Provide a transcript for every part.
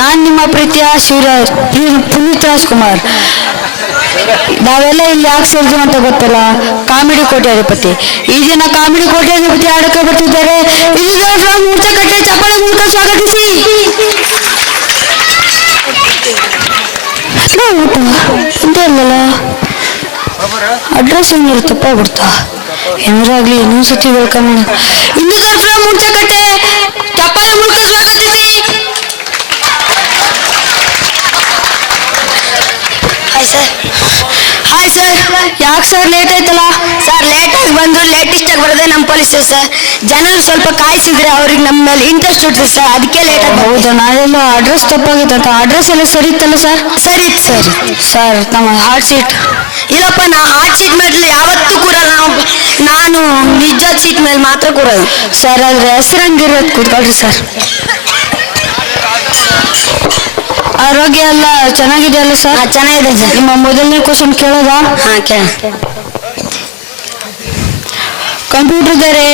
ನಾನು ನಿಮ್ಮ ಪ್ರೀತಿಯ ಶಿವರಾಜ್ ಪುನೀತ್ ರಾಜ್ಕುಮಾರ್. ನಾವೆಲ್ಲ ಇಲ್ಲಿ ಯಾಕೆ ಸೇರಿದ್ವಿ ಅಂತ ಗೊತ್ತಲ್ಲ, ಕಾಮಿಡಿ ಕೋಟ್ಯಾಧಿಪತಿ. ಈ ದಿನ ಕಾಮಿಡಿ ಕೋಟ್ಯಾಧಿಪತಿ ಆಡಕ್ಕೆ ಬರ್ತಿದ್ದಾರೆ. ಮೂರ್ಛಕಟ್ಟೆ ಚಪ್ಪಾಳೆ ಮೂಲಕ ಸ್ವಾಗತಿಸಿ. ಇಲ್ಲಲ್ಲ ಅಡ್ರೆಸ್ ಏನಾದ್ರು ತಪ್ಪಾಗ್ಬಿಡ್ತಾ, ಏನಾರಾಗ್ಲಿ ಇನ್ನೊಂದ್ಸತಿ ವೆಲ್ಕಮ್ ಮಾಡ. ಇಂದು ಮೂರ್ಛಕಟ್ಟೆ ಚಪ್ಪಾಳೆ ಮೂಲಕ ಸ್ವಾಗತಿಸಿ. Hi sir. ಯಾಕೆ ಸರ್ ಲೇಟ್ ಆಯ್ತಲ್ಲ? ಸರ್ ಲೇಟ್ ಆಗಿ ಬಂದ್ರು ಲೇಟೆಸ್ಟ್ ಆಗಿ ಬರೋದೇ ನಮ್ಮ ಪೊಲೀಸರು ಸರ್. ಜನರು ಸ್ವಲ್ಪ ಕಾಯಿಸಿದ್ರೆ ಅವ್ರಿಗೆ ನಮ್ಮ ಮೇಲೆ ಇಂಟ್ರೆಸ್ಟ್ ಇರ್ತದೆ ಸರ್, ಅದಕ್ಕೆ ಲೇಟ್ ಆಗಿ. ಹೌದಾ, ನಾಳೆಲ್ಲ ಅಡ್ರೆಸ್ ತಪ್ಪಾಗಿತ್ತ. ಅಡ್ರೆಸ್ ಎಲ್ಲ ಸರಿ ಇತ್ತಲ್ಲ ಸರ್? ಸರಿ ಇತ್ತು ಸರ್. ಸರ್ ನಮ್ಮ ಹಾರ್ಟ್ ಸೀಟ್ ಇಲ್ಲಪ್ಪ, ನಾ ಹಾರ್ಟ್ ಸೀಟ್ ಮೇಲೆ ಯಾವತ್ತೂ ಕೂರಲ್ಲ. ನಾನು ನಿಜ ಸೀಟ್ ಮೇಲೆ ಮಾತ್ರ ಕೂರೋದು ಸರ್. ಅದ್ರ ಹೆಸರಂಗಿರೋದು ಕೂತ್ಕೊಳ್ರಿ ಸರ್. ಆರೋಗ್ಯ ಎಲ್ಲ ಚೆನ್ನಾಗಿದೆಯಲ್ಲ ಸರ್? ಚೆನ್ನಾಗಿದೆ ಸರ್. ನಿಮ್ಮ ಮೊದಲನೇ ಕ್ವಶನ್ ಕೇಳೋದಾ? ಹಾ ಕೇಳ. ಕಂಪ್ಯೂಟರ್ ಬೇರೆ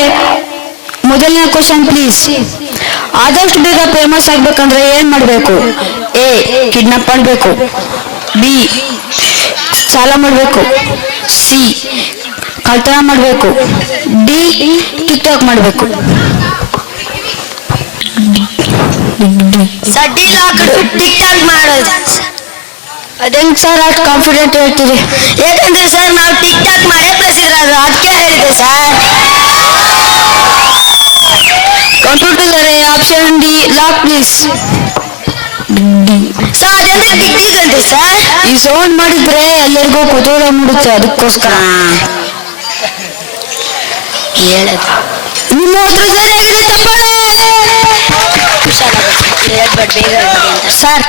ಮೊದಲನೇ ಕ್ವಶನ್ ಪ್ಲೀಸ್. ಆದಷ್ಟು ಬೇಗ ಫೇಮಸ್ ಆಗ್ಬೇಕಂದ್ರೆ ಏನ್ ಮಾಡ್ಬೇಕು? ಎ ಕಿಡ್ನಾಪ್ ಮಾಡ್ಬೇಕು, ಬಿ ಸಾಲ ಮಾಡ್ಬೇಕು, ಸಿ ಕಳ್ತನ ಮಾಡ್ಬೇಕು, ಡಿ ಟಿಕ್ ಟಾಕ್ ಮಾಡ್ಬೇಕು. ಸಡ್ಡಿ ಲಾಕ್ಡ್ ಟಿಕ್ ಟಾಕ್ ಮಾಡೋದು. ಅದೇಂಗ್ ಸರ್ ಅಷ್ಟು ಕಾನ್ಫಿಡೆಂಟ್ ಹೇಳ್ತೀರಿ? ಯಾಕಂದ್ರೆ ಸರ್ ನಾವು ಟಿಕ್ ಟಾಕ್ ಮಾಡೇ ಪ್ರಸಿದ್ಧರಾದ, ಅದಕ್ಕೆ ಹೇಳಿದೆ ಸರ್. ಕಂಪ್ಯೂಟರ್ ಬೇರೆ option D lock please. Sir ಅದೆಂದ್ರೆ ಟಿಕ್ ಅಂತೆ ಸರ್. ಈ ಸೌಂಡ್ ಮಾಡಿದ್ರೆ ಎಲ್ಲರಿಗೂ ಕುತೂಹಲ ಮೂಡುತ್ತೆ, ಅದಕ್ಕೋಸ್ಕರ ಹೇಳದು. ನಿಮ್ಮ ಹತ್ರ ಸರಿಯಾಗಿದೆ ಚಪ್ಪಾಳೆ. ಸರ್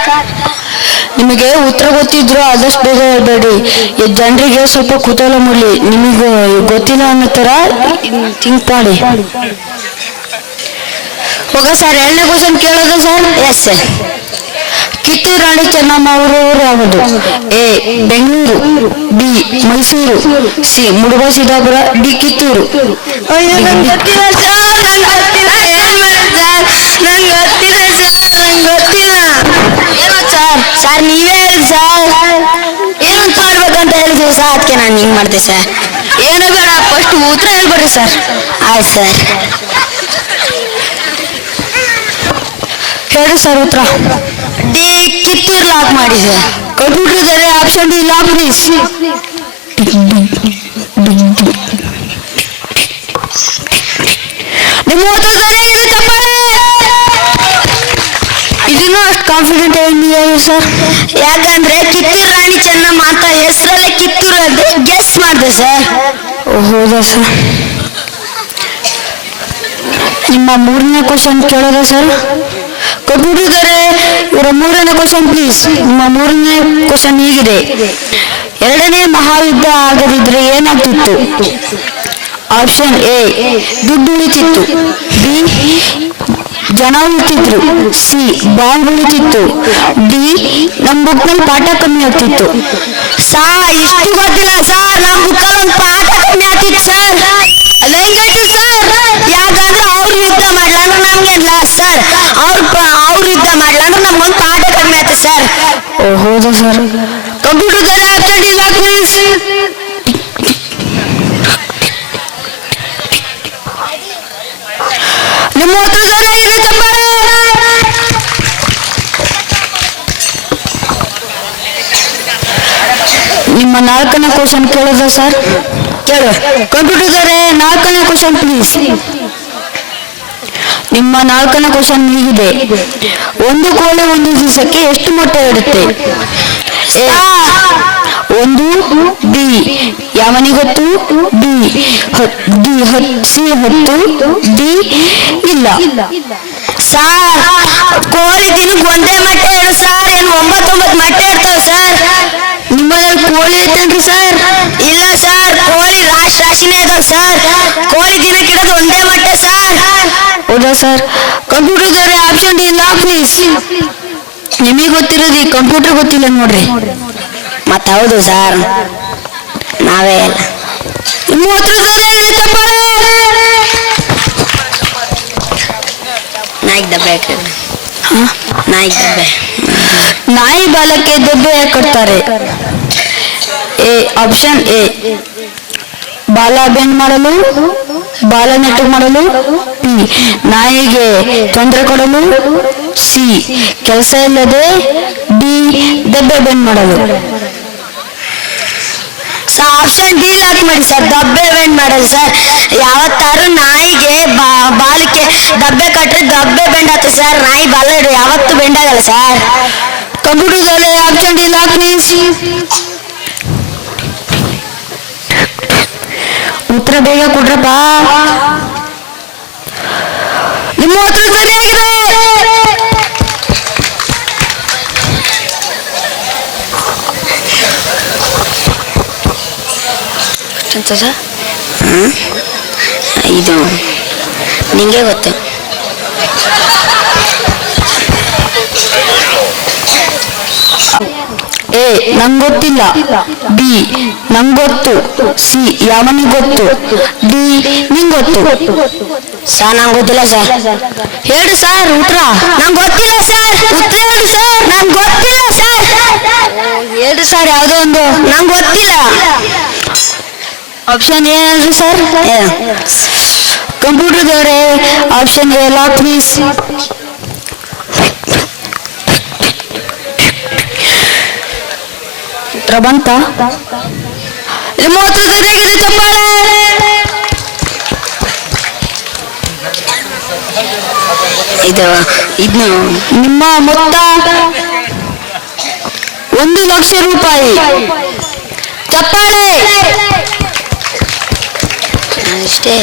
ನಿಮಗೆ ಉತ್ತರ ಗೊತ್ತಿದ್ರು ಆದಷ್ಟು ಬೇಗ ಹೇಳ್ಬೇಡಿ, ಜನರಿಗೆ ಸ್ವಲ್ಪ ಕುತೂಹಲ ಮೂಡಲಿ. ನಿಮಗೆ ಗೊತ್ತಿಲ್ಲ ಅನ್ನೋ ತರ ಥಿಂಕ್ ಮಾಡಿ. ಹೋಗ ಸರ್, ಎರಡನೇ ಕ್ವಶನ್ ಕೇಳೋದ sir? Yes sir. Kittur Rani Chennamma ಅವರು ಯಾವುದು? A Bengaluru, B Mysuru, C Muduba Siddapura, D Kittur. ಗೊತ್ತಿಲ್ಲ ಸರ್, ನಂಗೆ ಗೊತ್ತಿಲ್ಲ. ಏನ್ ಮಾಡೋದು ಸರ್? ನಂಗೆ ಗೊತ್ತಿಲ್ಲ ಸರ್, ನಂಗೆ ಗೊತ್ತಿಲ್ಲ. ಏನೋ ಸರ್, ಸರ್ ನೀವೇ ಹೇಳಿ ಸರ್. ಏನಂತ ಮಾಡ್ಬೇಕಂತ ಹೇಳಿದ್ವಿ ಸರ್, ಅದಕ್ಕೆ ನಾನು ಹಿಂಗೆ ಮಾಡ್ದೆ ಸರ್. ಏನೋ ಬೇಡ, ಫಸ್ಟ್ ಉತ್ತರ ಹೇಳ್ಬೇಡ್ರಿ ಸರ್. ಆಯ್ತು ಸರ್. ಹೇಳಿ ಸರ್ ಉತ್ತರ. ಡಿ ಕಿತ್ತೂರು ಲಾಕ್ ಮಾಡಿ ಸರ್. ಕಂಪ್ಯೂಟರ್ ಇದ್ದಾರೆ ಆಪ್ಷನ್ ಡಿ ಲಾಕ್ ಪ್ಲೀಸ್. ನಿಮ್ಮ ಉತ್ತರ ಸರಿಯಾಗಿದೆ ಚಪ್ಪಾಳೆ. ಇದನ್ನು ಅಷ್ಟು ಕಾನ್ಫಿಡೆಂಟ್ ಏನಿದೆ ಸರ್? ಯಾಕಂದ್ರೆ ಕಿತ್ತೂರು ರಾಣಿ ಚೆನ್ನಮ್ಮ ಅಂತ ಹೆಸರಲ್ಲೇ ಕಿತ್ತೂರು ಅಂದ್ರೆ ಗೆಸ್ ಮಾಡಿದೆ ಸರ್. ಹೌದಾ ಸರ್? ನಿಮ್ಮ ಮೂರನೇ ಕ್ವಶನ್ ಕೇಳೋದಾ ಸರ್? ಕಂಪ್ಯೂಟರ್ ಇದ್ದಾರೆ, ಇವರ ಮೂರನೇ ಕ್ವಶನ್ ಪ್ಲೀಸ್. ನಿಮ್ಮ ಮೂರನೇ ಕ್ವಶನ್ ಹೀಗಿದೆ: ಎರಡನೇ ಮಹಾಯುದ್ಧ ಆಗದಿದ್ರೆ ಏನಾಗ್ತಿತ್ತು? ಆಪ್ಷನ್ ಎ ದುಡ್ಡು ಉಳಿತಿತ್ತು, ಬಿ ಜನ ಉಳಿತಿದ್ರು, ಸಿ ಬಾಂಬ್ ಉಳಿತಿತ್ತು, ಡಿ ನಮ್ಮ ಬುಕ್ನಲ್ಲಿ ಪಾಠ ಕಮ್ಮಿ ಆಗ್ತಿತ್ತು. ಇಷ್ಟು ಗೊತ್ತಿಲ್ಲ ಸರ್. ನಮ್ಮ ಬುಕ್ಕಲ್ಲಿ ಒಂದು ಪಾಠ ಕಮ್ಮಿ ಆಗ್ತಿತ್ತು ಸರ್. ಅಲ್ಲ ಹೆಂಗಾಯ್ತು ಸರ್? ಯಾಕಂದ್ರೆ ಅವ್ರು ಯುದ್ಧ ಮಾಡ್ಲ ಅಂದ್ರೆ ನಮ್ಗೇನಿಲ್ಲ ಸರ್. ಅವ್ರು ಯುದ್ಧ ಮಾಡ್ಲ ಅಂದ್ರೆ ನಮ್ಗೊಂದು ಪಾಠ ಕಮ್ಮಿ ಆಯ್ತು ಸರ್. ಹೌದಾ sir? Computer option D lock please. ನಿಮ್ಮ ಹತ್ರ ಸರಿಯಾಗಿದೆ ಚಪ್ಪಾಳೆ. ನಿಮ್ಮ ನಾಲ್ಕನೇ ಕ್ವಶನ್ ಕೇಳೋದ ಸರ್? ಕೇಳು. ಕಂಪ್ಯೂಟರ್ ಇದ್ದಾರೆ, ನಾಲ್ಕನೇ ಕ್ವಶನ್ ಪ್ಲೀಸ್. ನಿಮ್ಮ ನಾಲ್ಕನೇ ಕ್ವಶನ್ ಹೀಗಿದೆ: ಒಂದು ಕೋಳಿ ಒಂದು ದಿವಸಕ್ಕೆ ಎಷ್ಟು ಮೊಟ್ಟೆ ಇಡುತ್ತೆ? ಒಂದು, ಬಿ ಯಾವನಿಗೊತ್ತು, ಬಿ ಸಿ 10, ಡಿ ಇಲ್ಲ. ಸರ್ ಕೋಳಿ ದಿನಕ್ಕೆ ಒಂದೇ ಮೊಟ್ಟೆ ಇಡು ಸರ್. ಏನು 9 ಮೊಟ್ಟೆ ಇಡ್ತಾವ ಸರ್? ನಿಮ್ಮಲ್ಲಿ ಕೋಳಿ ಐತೇನ್ರಿ ಸರ್? ಇಲ್ಲ ಸರ್, ಕೋಳಿ ರಾಶಿನೇ ಇದಾವ ಸರ್. ಕೋಳಿ ದಿನಕ್ಕೆ ಇಡೋದು ಒಂದೇ ಮೊಟ್ಟೆ ಸರ್. ಹೌದಾ ಸರ್? ಕಂಪ್ಯೂಟರ್ ಇದ್ದಾರೆ ಆಪ್ಷನ್ ಡಿ ಲಾಕ್ ಪ್ಲೀಸ್. ನಿಮಗೆ ಗೊತ್ತಿರೋದು ಈ ಕಂಪ್ಯೂಟರ್ ಗೊತ್ತಿಲ್ಲ ನೋಡ್ರಿ. ಮತ್ತೆ ಹೌದು ಸರ್, ನಾವೇ ಅಲ್ಲ. ನಿಮ್ಮ ಹತ್ರ ಸರಿಯಾಗಿದೆ ಚಪ್ಪಾಳೆ. ನಾಯ್ಕ್ ದಬ್ಬೆ ನಾಯಿ ದಬ್ಬೆ. ನಾಯಿ ಬಾಲಕ್ಕೆ ದೆಬ್ಬೆ ಯಾಕೆ ಕೊಡ್ತಾರೆ? ಆಪ್ಷನ್ ಎ ಬಾಲ ಬೆಂಡ್ ಮಾಡಲು, ಬಾಲ ನೆಟ್ಟಗೆ ಮಾಡಲು, ಬಿ ನಾಯಿಗೆ ತೊಂದರೆ ಕೊಡಲು, ಸಿ ಕೆಲಸ ಇಲ್ಲದೆ, ಡಿ ದೆಬ್ಬೆ ಬೆಂಡ್ ಮಾಡಲು. ಸರ್ ಆಪ್ಷನ್ ಡಿ ಲಾಕ್ ಮಾಡಿ ಸರ್. ದಬ್ಬೆ ಬೆಂಡ್ ಮಾಡೋದು ಸರ್. ಯಾವತ್ತಾರು ನಾಯಿಗೆ ಬಾಲಕ್ಕೆ ದಬ್ಬೆ ಕಟ್ರೆ ದಬ್ಬೆ ಬೆಂಡ್ ಆಗ್ತದೆ ಸರ್. ನಾಯಿ ಬಾಲ ಯಾವತ್ತು ಬೆಂಡ್ ಆಗಲ್ಲ ಸರ್. ಕಂಪ್ಯೂಟರ್ದಲ್ಲಿ ಆಪ್ಷನ್ ಡಿ ಲಾಕ್ ಮೀನ್ಸ್ ಉತ್ತರ ಬೇಗ ಕೊಡ್ರಪ್ಪ. ನಿಮ್ಮ ಉತ್ತರ ಸರಿಯಾಗಿದೆ. ಇದು ನಿಂಗೆ ಗೊತ್ತು. ಎ ನಂಗೊತ್ತಿಲ್ಲ, ಬಿ ನಂಗೊತ್ತು, ಸಿ ಯಾವನಿಗೆ ಗೊತ್ತು, ಡಿ ನಿಂಗೊತ್ತು. ಸರ್ ನಂಗೆ ಗೊತ್ತಿಲ್ಲ ಸರ್. ಹೇಳಿ ಸರ್ ಉತ್ತರ. ನಂಗೆ ಗೊತ್ತಿಲ್ಲ ಸರ್. ಉತ್ತರ ಹೇಳಿ ಸರ್. ನಂಗೆ ಗೊತ್ತಿಲ್ಲ ಸರ್. ಹೇಳಿ ಸರ್ ಯಾವುದೋ ಒಂದು. ನಂಗೆ ಗೊತ್ತಿಲ್ಲ. ಆಪ್ಷನ್ ಏನಂದ್ರಿ ಸರ್? ಕಂಪ್ಯೂಟರ್ದವರೇ ಆಪ್ಷನ್ ಎ ಲಾಕ್ ಪ್ಲೀಸ್. ಉತ್ತರ ಬಂತ? ನಿಮ್ಮ ಉತ್ತರ ಸರಿಯಾಗಿದೆ, ಚಪ್ಪಾಳೆ. ಇದನ್ನು ನಿಮ್ಮ ಮೊತ್ತ 1,00,000 ರೂಪಾಯಿ. ಚಪ್ಪಾಳೆ. ಅಷ್ಟೇ.